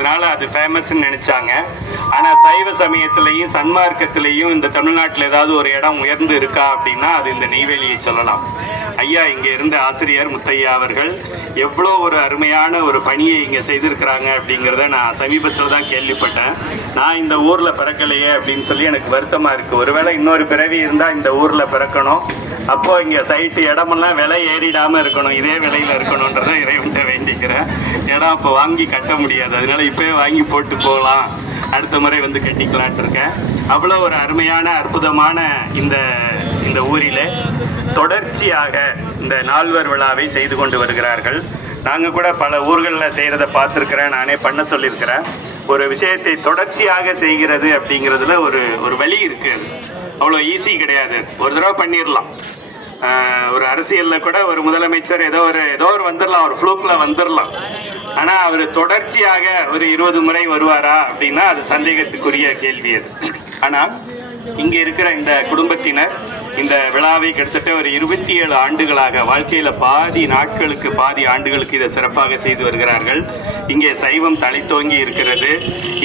அதனால அது ஃபேமஸ்ன்னு நினைச்சாங்க. ஆனால் சைவ சமயத்திலையும் சன்மார்க்கத்திலையும் இந்த தமிழ்நாட்டில் ஏதாவது ஒரு இடம் உயர்ந்து இருக்கா அப்படின்னா அது இந்த நெய்வேலியை சொல்லலாம். ஐயா இங்கே இருந்த ஆசிரியர் முத்தையா அவர்கள் எவ்வளோ ஒரு அருமையான ஒரு பணியை இங்கே செய்திருக்கிறாங்க அப்படிங்கிறத நான் சமீபத்தில் தான் கேள்விப்பட்டேன். நான் இந்த ஊரில் பிறக்கலையே அப்படின்னு சொல்லி எனக்கு வருத்தமாக இருக்குது. ஒருவேளை இன்னொரு பிறவி இருந்தால் இந்த ஊரில் பிறக்கணும், அப்போ இங்கே சைட்டு இடமெல்லாம் விலை ஏறிடாமல் இருக்கணும், இதே விலையில் இருக்கணுன்றதை இறைவன்கிட்ட வேண்டிக்கிறேன். இடம் இப்போ வாங்கி கட்ட முடியாது, அதனால இப்போயே வாங்கி போட்டு போகலாம், அடுத்த முறை வந்து கட்டிக்கலான்ட்டு இருக்கேன். அவ்வளோ ஒரு அருமையான அற்புதமான இந்த ஊரில் தொடர்ச்சியாக இந்த நால்வர் விழாவை செய்து கொண்டு வருகிறார்கள். நாங்கள் கூட பல ஊர்களில் செய்கிறத பார்த்துருக்குறேன், நானே பண்ண சொல்லியிருக்கிறேன். ஒரு விஷயத்தை தொடர்ச்சியாக செய்கிறது அப்படிங்கிறதுல ஒரு வழி இருக்குது. அவ்வளோ ஈஸி கிடையாது. ஒரு தடவை பண்ணிடலாம். ஒரு அரசியலில் கூட ஒரு முதலமைச்சர் ஏதோ ஒரு வந்துடலாம், ஒரு ஃப்ளூக்கில் வந்துடலாம். ஆனால் அவர் தொடர்ச்சியாக ஒரு 20 முறை வருவாரா அப்படின்னா அது சந்தேகத்துக்குரிய கேள்வி அது. ஆனால் இங்கே இருக்கிற இந்த குடும்பத்தினர் இந்த விழாவை கிட்டத்தட்ட ஒரு 27 ஆண்டுகளாக வாழ்க்கையில் பாதி ஆண்டுகளுக்கு இதை சிறப்பாக செய்து வருகிறார்கள். இங்கே சைவம் தழைத்தோங்கி இருக்கிறது,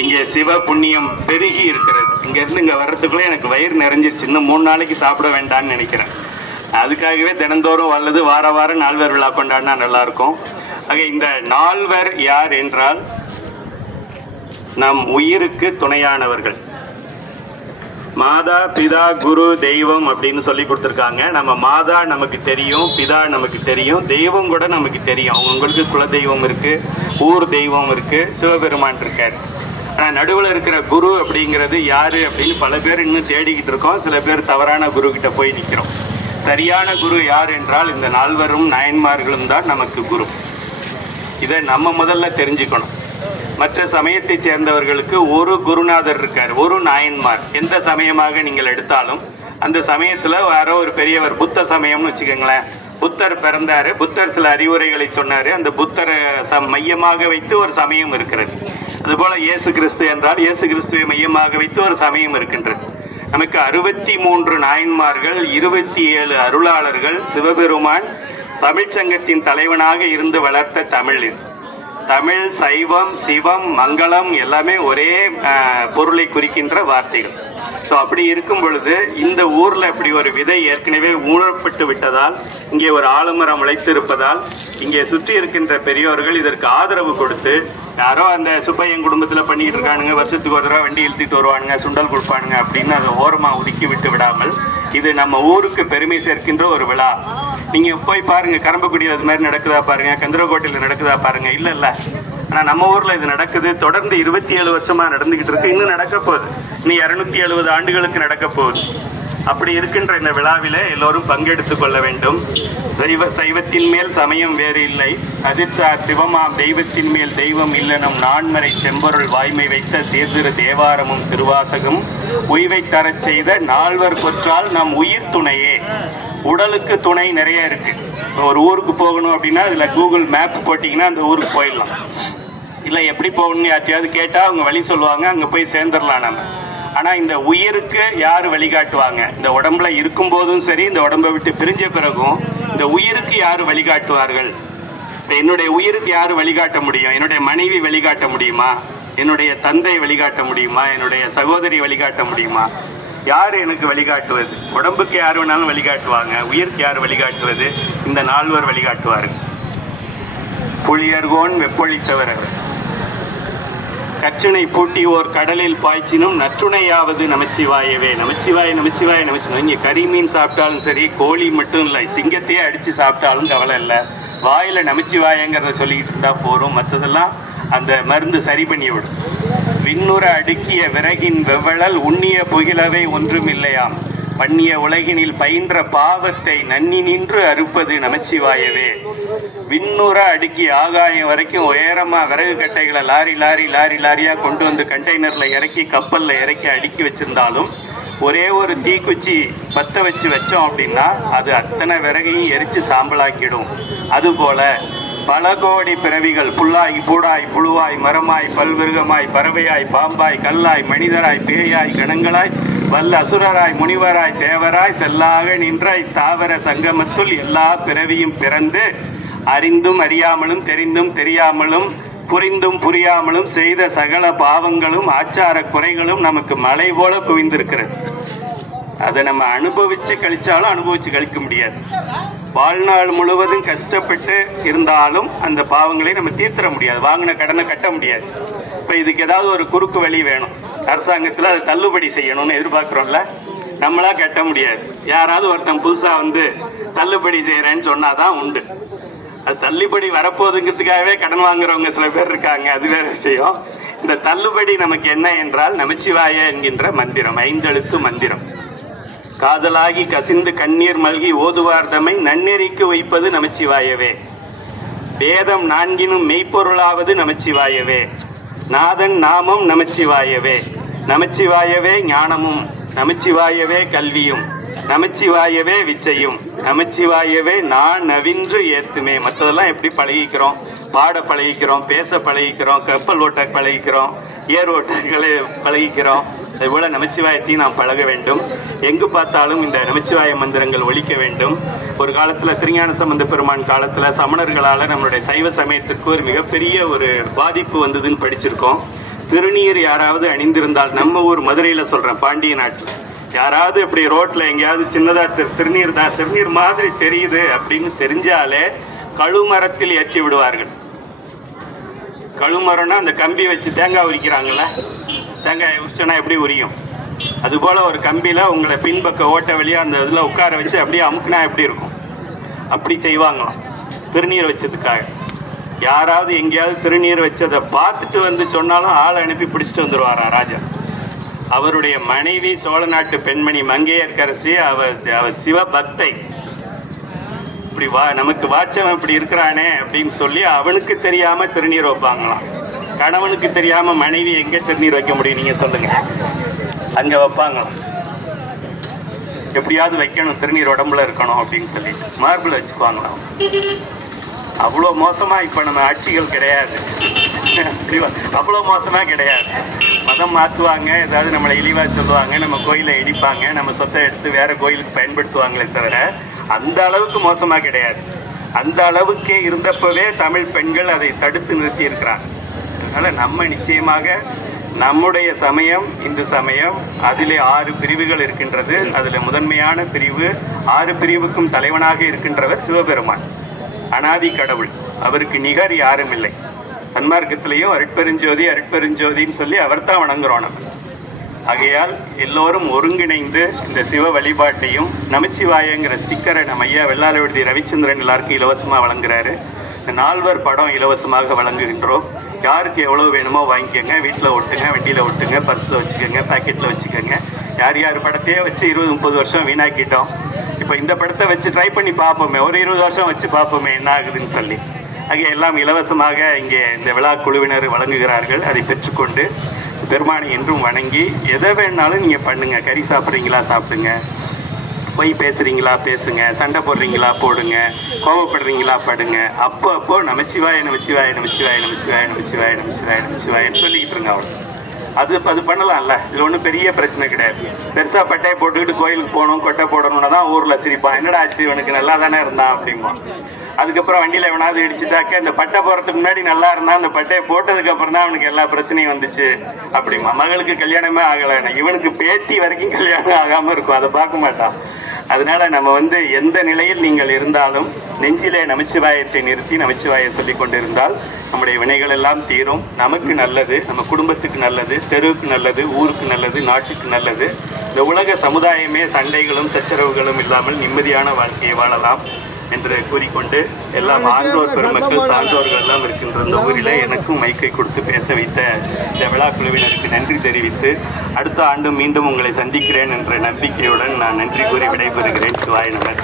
இங்கே சிவ புண்ணியம் பெருகி இருக்கிறது. இங்கேருந்து இங்கே வர்றதுக்குள்ளே எனக்கு வயிறு நிறைஞ்சிருச்சு, இன்னும் 3 நாளைக்கு சாப்பிட வேண்டாம்னு நினைக்கிறேன். அதுக்காகவே தினந்தோறும் வல்லது வாரம் நால்வர் விழா கொண்டாடினா நல்லாயிருக்கும். ஆக இந்த நால்வர் யார் என்றால் நம் உயிருக்கு துணையானவர்கள். மாதா பிதா குரு தெய்வம் அப்படின்னு சொல்லி கொடுத்துருக்காங்க. நம்ம மாதா நமக்கு தெரியும், பிதா நமக்கு தெரியும், தெய்வம் கூட நமக்கு தெரியும். அவங்களுக்கு குல தெய்வம் இருக்கு, ஊர் தெய்வம் இருக்கு, சிவபெருமான் இருக்கார். ஆனால் நடுவில் இருக்கிற குரு அப்படிங்கிறது யாரு அப்படின்னு பல பேர் இன்னும் தேடிக்கிட்டு இருக்கோம். சில பேர் தவறான குரு கிட்ட போய் நிற்கிறோம். சரியான குரு யார் என்றால் இந்த நால்வரும் நாயன்மார்களும் தான் நமக்கு குரு. இதை நம்ம முதல்ல தெரிஞ்சுக்கணும். மற்ற சமயத்தை சேர்ந்தவர்களுக்கு ஒரு குருநாதர் இருக்கார், ஒரு நாயன்மார். எந்த சமயமாக நீங்கள் எடுத்தாலும் அந்த சமயத்தில் யாரோ ஒரு பெரியவர், புத்த சமயம்னு வச்சுக்கோங்களேன், புத்தர் பிறந்தார், புத்தர் சில அறிவுரைகளை சொன்னார், அந்த புத்தரை மையமாக வைத்து ஒரு சமயம் இருக்கிறது. அதுபோல் இயேசு கிறிஸ்து என்றால் இயேசு கிறிஸ்துவை மையமாக வைத்து ஒரு சமயம் இருக்கின்றது. நமக்கு 63 நாயன்மார்கள், 27 அருளாளர்கள். சிவபெருமான் தமிழ்ச்சங்கத்தின் தலைவனாக இருந்து வளர்த்த தமிழ், சைவம், சிவம், மங்களம் எல்லாமே ஒரே பொருளை குறிக்கின்ற வார்த்தைகள். ஸோ அப்படி இருக்கும் பொழுது இந்த ஊரில் இப்படி ஒரு விதை ஏற்கனவே ஊழப்பட்டு விட்டதால், இங்கே ஒரு ஆலமரம் முளைத்து இருப்பதால், இங்கே சுற்றி இருக்கின்ற பெரியோர்கள் இதற்கு ஆதரவு கொடுத்து, யாரோ அந்த சுப்பையன் குடும்பத்தில் பண்ணிக்கிட்டு இருக்கானுங்க, வருஷத்துக்கு ஒரு தடவை வண்டி இழுத்திட்டு வருவானுங்க, சுண்டல் கொடுப்பானுங்க அப்படின்னு அதை ஓரமாக ஒதுக்கி விட்டு விடாமல் இது நம்ம ஊருக்கு பெருமை சேர்க்கின்ற ஒரு விழா. நீங்கள் போய் பாருங்கள், கரம்பக்குடியில் அது மாதிரி நடக்குதா பாருங்கள், கந்தரக்கோட்டையில் நடக்குதா பாருங்கள். இல்லை ஆனால் நம்ம ஊரில் இது நடக்குது. தொடர்ந்து 27 வருஷமாக நடந்துக்கிட்டு இருக்கு. இன்னும் நடக்க போகுது. இன்னும் 270 ஆண்டுகளுக்கு நடக்க போகுது. அப்படி இருக்கின்ற இந்த விழாவிலே எல்லோரும் பங்கெடுத்து கொள்ள வேண்டும். சைவத்தின் மேல் சமயம் வேறு இல்லை, அதிர்ச்சார் சிவமாம் தெய்வத்தின் மேல் தெய்வம் இல்லனும் நான்மறை செம்பொருள் வாய்மை வைத்த சீர்திரு தேவாரமும் திருவாசகம் உய்வை தரச் செய்த நால்வர் கொற்றால் நம் உயிர் துணையே. உடலுக்கு துணை நிறைய இருக்கு. ஒரு ஊருக்கு போகணும் அப்படின்னா இதில் கூகுள் மேப் போட்டிங்கன்னா அந்த ஊருக்கு போயிடலாம். இல்லை எப்படி போகணும்னு யார்ட்டையாவது கேட்டால் அவங்க வழி சொல்லுவாங்க, அங்கே போய் சேர்ந்துடலாம் நம்ம. ஆனால் இந்த உயிருக்கு யார் வழிகாட்டுவாங்க? இந்த உடம்புல இருக்கும்போதும் சரி, இந்த உடம்பை விட்டு பிரிஞ்ச பிறகும் இந்த உயிருக்கு யார் வழிகாட்டுவார்கள்? இப்போ என்னுடைய உயிருக்கு யார் வழிகாட்ட முடியும்? என்னுடைய மனைவி வழிகாட்ட முடியுமா? என்னுடைய தந்தை வழிகாட்ட முடியுமா? என்னுடைய சகோதரி வழிகாட்ட முடியுமா? யார் எனக்கு வழிகாட்டுவது? உடம்புக்கு யார் வேணாலும் வழிகாட்டுவாங்க, உயிருக்கு யார் வழிகாட்டுவது? இந்த நால்வர் வழிகாட்டுவார்கள். புளியர்கோன் வெப்பொழித்தவர் அவர். கற்றுணை பூட்டி ஓர் கடலில் பாய்ச்சினும் நற்றுணையாவது நமச்சிவாயவே. நமச்சிவாய நமச்சிவாய நமச்சிவாய். இங்கே கறி மீன் சாப்பிட்டாலும் சரி, கோழி மட்டும் இல்லை, சிங்கத்தையே அடித்து சாப்பிட்டாலும் கவலை இல்லை. வாயில் நமச்சிவாயங்கிறத சொல்லிக்கிட்டு இருந்தால் போகிறோம், மற்றதெல்லாம் அந்த மருந்து சரி பண்ணி விடும். விண்ணுற அடுக்கிய விறகின் வெவ்வழல் உண்ணிய புகிலவை ஒன்றுமில்லையாம். பண்ணிய உலகினில் பயின்ற பாவத்தை நன்னி நின்று அறுப்பது நமச்சிவாயவே. விண்ணுற அடுக்கி ஆகாயம் வரைக்கும் உயரமா விறகு கட்டைகளை லாரியா கொண்டு வந்து கண்டெய்னர்ல இறக்கி கப்பல்ல இறக்கி அடுக்கி வச்சிருந்தாலும் ஒரே ஒரு தீக்குச்சி பற்ற வச்சோம் அப்படின்னா அது அத்தனை விறகையும் எரிச்சு சாம்பலாக்கிடும். அதுபோல பல கோடி பிறவிகள் புல்லாய் பூடாய் புழுவாய் மரமாய் பல்விருகமாய் பறவையாய் பாம்பாய் கல்லாய் மனிதராய் பேயாய் கணங்களாய் வல்ல அசுரராய் முனிவராய் தேவராய் செல்லாக நின்ற இத்தாவர சங்கமத்துள் எல்லா பிறவியும் பிறந்து அறிந்தும் அறியாமலும் தெரிந்தும் தெரியாமலும் புரிந்தும் புரியாமலும் செய்த சகல பாவங்களும் ஆச்சார குறைகளும் நமக்கு மலை போல குவிந்திருக்கிறது. அதை நம்ம அனுபவிச்சு கழிச்சாலும் அனுபவிச்சு கழிக்க முடியாது. வாழ்நாள் முழுவதும் கஷ்டப்பட்டு இருந்தாலும் அந்த பாவங்களை நம்ம தீர்த்திட முடியாது, வாங்கின கடனை கட்ட முடியாது. இப்போ இதுக்கு ஏதாவது ஒரு குறுக்கு வழி வேணும். அரசாங்கத்தில் அதை தள்ளுபடி செய்யணும்னு எதிர்பார்க்குறோம்ல, நம்மளா கட்ட முடியாது. யாராவது ஒருத்தன் புதுசாக வந்து தள்ளுபடி செய்கிறேன்னு சொன்னாதான் உண்டு. அது தள்ளுபடி வரப்போகுதுங்கிறதுக்காகவே கடன் வாங்குறவங்க சில பேர் இருக்காங்க, அது வேற விஷயம். இந்த தள்ளுபடி நமக்கு என்ன என்றால் நமச்சிவாய என்கின்ற மந்திரம், 5 எழுத்து மந்திரம். காதலாகி கசிந்து கண்ணீர் மல்கி ஓதுவார்தமை நன்னெறிக்கு வைப்பது நமச்சிவாயவே. வேதம் 4 மெய்ப்பொருளாவது நமச்சிவாயவே. நாதன் நாமம் நமச்சிவாயவே. நமச்சிவாயவே ஞானமும், நமச்சிவாயவே கல்வியும், நமச்சிவாயவே விச்சையும், நமச்சிவாயவே நான் நவின்று ஏத்துமே. மற்றதெல்லாம் எப்படி பழகிக்கிறோம்? பாட பழகிக்கிறோம், பேச பழகிக்கிறோம், கப்பல் ஓட்ட பழகிக்கிறோம், ஏர் ஓட்டங்களை பழகிக்கிறோம். அதுபோல நமச்சிவாயத்தையும் நாம் பழக வேண்டும். எங்கு பார்த்தாலும் இந்த நமச்சிவாய மந்திரங்கள் ஒலிக்க வேண்டும். ஒரு காலத்தில் திருஞான சம்பந்த பெருமான் காலத்தில் சமணர்களால் நம்மளுடைய சைவ சமயத்திற்கு ஒரு மிகப்பெரிய ஒரு பாதிப்பு வந்ததுன்னு படிச்சிருக்கோம். திருநீர் யாராவது அணிந்திருந்தால், நம்ம ஊர் மதுரையில் சொல்கிறேன், பாண்டிய நாட்டில் யாராவது இப்படி ரோட்டில் எங்கேயாவது சின்னதாக திருநீர் மாதிரி தெரியுது அப்படின்னு தெரிஞ்சாலே கழுமரத்தில் ஏற்றி விடுவார்கள். கழுமரம்னா அந்த கம்பி வச்சு தேங்காய் உரிக்கிறாங்கல்ல, தேங்காய் உரிச்சோன்னா எப்படி உரியும், அதுபோல் ஒரு கம்பியில் உங்களை பின்பக்க ஓட்ட வழியாக அந்த இதில் உட்கார வச்சு அப்படியே அமுக்குனா எப்படி இருக்கும், அப்படி செய்வாங்களாம் திருநீர் வச்சதுக்காக. யாராவது எங்கேயாவது திருநீர் வச்சதை பார்த்துட்டு வந்து சொன்னாலும் ஆளை அனுப்பி பிடிச்சிட்டு வந்துடுவாரா ராஜா. அவருடைய மனைவி சோழ நாட்டு பெண்மணி மங்கையர்க்கரசி, அவர் சிவபக்தை. இப்படி நமக்கு வாச்சவன் இப்படி இருக்கிறானே அப்படின்னு சொல்லி அவனுக்கு தெரியாம திருநீர் வைப்பாங்களாம். கணவனுக்கு தெரியாம மனைவி எங்க திருநீர் வைக்க முடியும் நீங்க சொல்லுங்க? அங்க வைப்பாங்களாம். எப்படியாவது வைக்கணும், திருநீர் உடம்புல இருக்கணும் அப்படின்னு சொல்லி மார்பிள் வச்சுக்குவாங்களாம். அவ்வளோ மோசமா இப்ப நம்ம ஆட்சிகள் கிடையாது, அவ்வளோ மோசமா கிடையாது. மதம் மாற்றுவாங்க, ஏதாவது நம்மளை இழிவா சொல்லுவாங்க, நம்ம கோயிலை இடிப்பாங்க, நம்ம சொத்தை எடுத்து வேற கோயிலுக்கு பயன்படுத்துவாங்களே தவிர அந்த அளவுக்கு மோசமா கிடையாது. அந்த அளவுக்கே இருந்தப்பவே தமிழ் பெண்கள் அதை தடுத்து நிறுத்தி இருக்கிறாங்க. அதனால நம்ம நிச்சயமாக நம்முடைய சமயம், இந்து சமயம், அதிலே 6 பிரிவுகள் இருக்கின்றது. அதில் முதன்மையான பிரிவு, 6 பிரிவுக்கும் தலைவனாக இருக்கின்றவர் சிவபெருமான், அனாதி கடவுள். அவருக்கு நிகர் யாரும் இல்லை. சன்மார்க்கத்திலையும் அருட்பெருஞ்சோதி அருட்பெருஞ்சோதின்னு சொல்லி அவர் தான் வணங்குறோம் நம்ம. ஆகையால் எல்லோரும் ஒருங்கிணைந்து இந்த சிவ வழிபாட்டையும், நமச்சிவாயங்கிற ஸ்டிக்கரை நம்ம ஐயா வெள்ளாளவிடுதி ரவிச்சந்திரன் எல்லாருக்கும் இலவசமாக வழங்குறாரு. இந்த 4 படம் இலவசமாக வழங்குகின்றோம். யாருக்கு எவ்வளோ வேணுமோ வாங்கிக்கோங்க, வீட்டில் ஒட்டுங்க, வண்டியில் ஒட்டுங்க, பர்ஸில் வச்சுக்கோங்க, பாக்கெட்டில் வச்சுக்கோங்க. யார் யார் படத்தையே வச்சு 20-30 வருஷம் வீணாக்கிட்டோம். இப்போ இந்த படத்தை வச்சு ட்ரை பண்ணி பார்ப்போமே, ஒரு 20 வருஷம் வச்சு பார்ப்போமே என்ன ஆகுதுன்னு சொல்லி. ஆகிய எல்லாம் இலவசமாக இங்கே இந்த விழா குழுவினர் வழங்குகிறார்கள். அதை பெற்றுக்கொண்டு பெருமானை என்றும் வணங்கி எதை வேணாலும் நீங்கள் பண்ணுங்கள். கறி சாப்பிட்றீங்களா சாப்பிடுங்க, பொய் பேசுகிறீங்களா பேசுங்க, சண்டை போடுறீங்களா போடுங்க, கோபப்படுறீங்களா படுங்க. அப்போ நமச்சிவாய நமச்சிவாய நமச்சிவாய நமச்சிவாய நமச்சிவாய நமச்சிவாய நமச்சிவாயன்னு சொல்லிக்கிட்டு இருங்க. அவ்வளோ அது பண்ணலாம்ல, இது ஒன்றும் பெரிய பிரச்சனை கிடையாது. பெருசாக பட்டையை போட்டுக்கிட்டு கோயிலுக்கு போகணும், கொட்டை போடணும்னா தான் ஊரில் சிரிப்பான், என்னடா ஆச்சு இவனுக்கு நல்லா தானே இருந்தான் அப்படிமா. அதுக்கப்புறம் வண்டியில் எவனாவது இடிச்சுட்டாக்க இந்த பட்டை போகிறதுக்கு முன்னாடி நல்லா இருந்தான், அந்த பட்டையை போட்டதுக்கு அப்புறம் தான் அவனுக்கு எல்லா பிரச்சனையும் வந்துச்சு அப்படிமா. மகளுக்கு கல்யாணமே ஆகலை, இவனுக்கு பேட்டி வரைக்கும் கல்யாணம் ஆகாமல் இருக்கும், அதை பார்க்க மாட்டான். அதனால நம்ம எந்த நிலையில் நீங்கள் இருந்தாலும் நெஞ்சிலே நமச்சிவாயத்தை நிறுத்தி நமச்சிவாயை சொல்லி கொண்டிருந்தால் நம்முடைய வினைகள் எல்லாம் தீரும். நமக்கு நல்லது, நம்ம குடும்பத்துக்கு நல்லது, தெருவுக்கு நல்லது, ஊருக்கு நல்லது, நாட்டுக்கு நல்லது. இந்த உலக சமுதாயமே சண்டைகளும் சச்சரவுகளும் இல்லாமல் நிம்மதியான வாழ்க்கையை வாழலாம் என்று கூறிக்கொண்டு, எல்லாம் ஆன்றோர் பெருமக்கள் சான்றோர்கள் எல்லாம் இருக்கின்ற இந்த ஊரில் எனக்கும் மைக்கை கொடுத்து பேச வைத்த இந்த விழா குழுவினருக்கு நன்றி தெரிவித்து, அடுத்த ஆண்டும் மீண்டும் உங்களை சந்திக்கிறேன் என்ற நம்பிக்கையுடன் நான் நன்றி கூறி விடைபெறுகிறேன். சிவாய நம.